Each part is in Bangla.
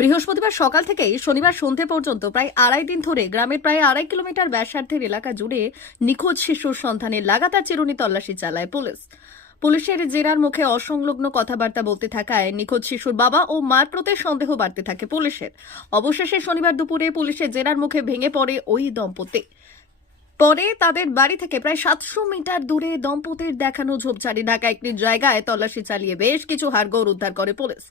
বৃহস্পতিবার সকাল থেকেই শনিবার সন্ধে পর্যন্ত প্রায় 2.5 দিন ধরে গ্রামের প্রায় 2.5 কিলোমিটার ব্যাসার্ধের এলাকা জুড়ে নিখোঁজ শিশুর সন্ধানে লাগাতার চিরুনি তল্লাশি চালায় পুলিশ। পুলিশের জেরার মুখে অসংলগ্ন কথাবার্তা বলতে থাকায় নিখোঁজ শিশুর বাবা ও মার প্রতি সন্দেহ বাড়তে থাকে পুলিশের। অবশেষে শনিবার দুপুরে পুলিশের জেরার মুখে ভেঙে পড়ে ওই দম্পতি। পরে তাদের বাড়ি থেকে প্রায় 700 মিটার দূরে দম্পতির দেখানো ঝোপঝাড়ি ঢাকা একটি জায়গায় তল্লাশি চালিয়ে বেশ কিছু হাড়গোড় উদ্ধার করে পুলিশ।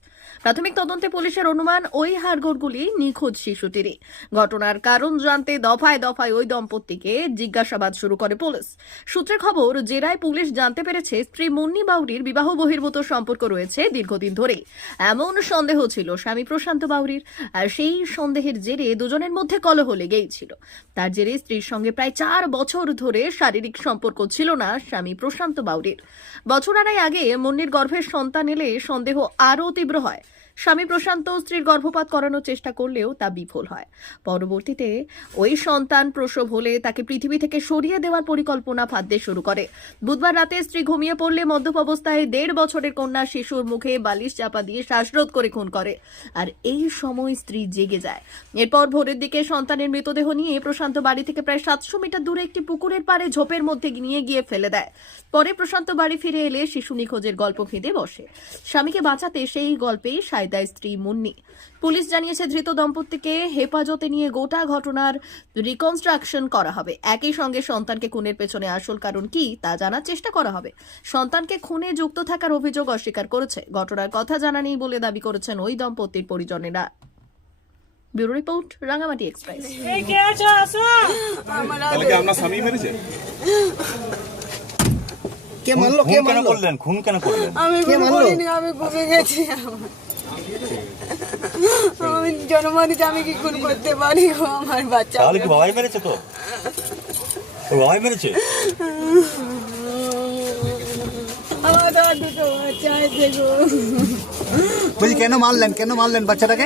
প্রাথমিক তদন্তে পুলিশের অনুমান ওই হাড়গোড়গুলি নিখোঁজ শিশুটিরই। ঘটনার কারণ জানতে দফায় দফায় ওই দম্পতিকে জিজ্ঞাসাবাদ শুরু করে পুলিশ। সূত্রে খবর, জেরায় পুলিশ জানতে পেরেছে স্ত্রী মুন্নি বাউরির বিবাহ বহির্ভূত সম্পর্ক রয়েছে দীর্ঘদিন ধরে। এমন সন্দেহ ছিল স্বামী প্রশান্ত বাউরির, আর সেই সন্দেহের জেরে দুজনের মধ্যে কলহ লেগেই ছিল। তার জেরে স্ত্রীর সঙ্গে প্রায় 4 বছর ধরে শারীরিক সম্পর্ক ছিল না স্বামী প্রশান্ত বাউরির। বছর আড়াই আগে মুন্নির গর্ভের সন্তান এলে সন্দেহ আরও তীব্র হয়। স্বামী প্রশান্ত স্ত্রীর গর্ভপাত করানোর চেষ্টা করলেও তা বিফল হয়। পরবর্তীতে ওই সন্তান প্রসব হলে তাকে পৃথিবী থেকে সরিয়ে দেওয়ার পরিকল্পনা ভাবতে শুরু করে। বুধবার রাতে স্ত্রী ঘুমিয়ে পড়লে মদ্যপ অবস্থায় 1.5 বছরের কন্যা শিশুর মুখে বালিশ চাপা দিয়ে শ্বাসরোধ করে খুন করে, আর এই সময় স্ত্রী জেগে যায়। এরপর ভোরের দিকে সন্তানের মৃতদেহ নিয়ে প্রশান্ত বাড়ি থেকে প্রায় 700 মিটার দূরে একটি পুকুরের পাড়ে ঝোপের মধ্যে নিয়ে গিয়ে ফেলে দেয়। পরে প্রশান্ত বাড়ি ফিরে এলে শিশু নিখোঁজের গল্প ফেঁদে বসে। স্বামীকে বাঁচাতে সেই গল্পেই সায় দেয় স্ত্রী মুন্নি। পুলিশ জানিয়েছে ধৃত দম্পতিকে হেফাজতে নিয়ে গোটা ঘটনার রিকনস্ট্রাকশন করা হবে। একই সঙ্গে সন্তানকে খুনের পেছনে আসল কারণ কি তা জানার চেষ্টা করা হবে। সন্তানকে খুনে যুক্ত থাকার অভিযোগ অস্বীকার করেছে। ঘটনার কথা জানা নেই বলে দাবি করেছেন ওই দম্পতির পরিজনেরা। Bureau report, Rangamati express. কে মারলো? কে মারলো? করলেন খুন কেন করলেন? আমি বলিনি, আমি ঘুমে গেছি। আমি জন্মদিতে আমি কি খুন করতে পারি গো আমার বাচ্চা? তাহলে কি বাবাই মেরেছে? তো ওর বাবাই মেরেছে? আমার তো আর দুটো বাচ্চা আছে গো। বলছি কেন মারলেন বাচ্চাটাকে?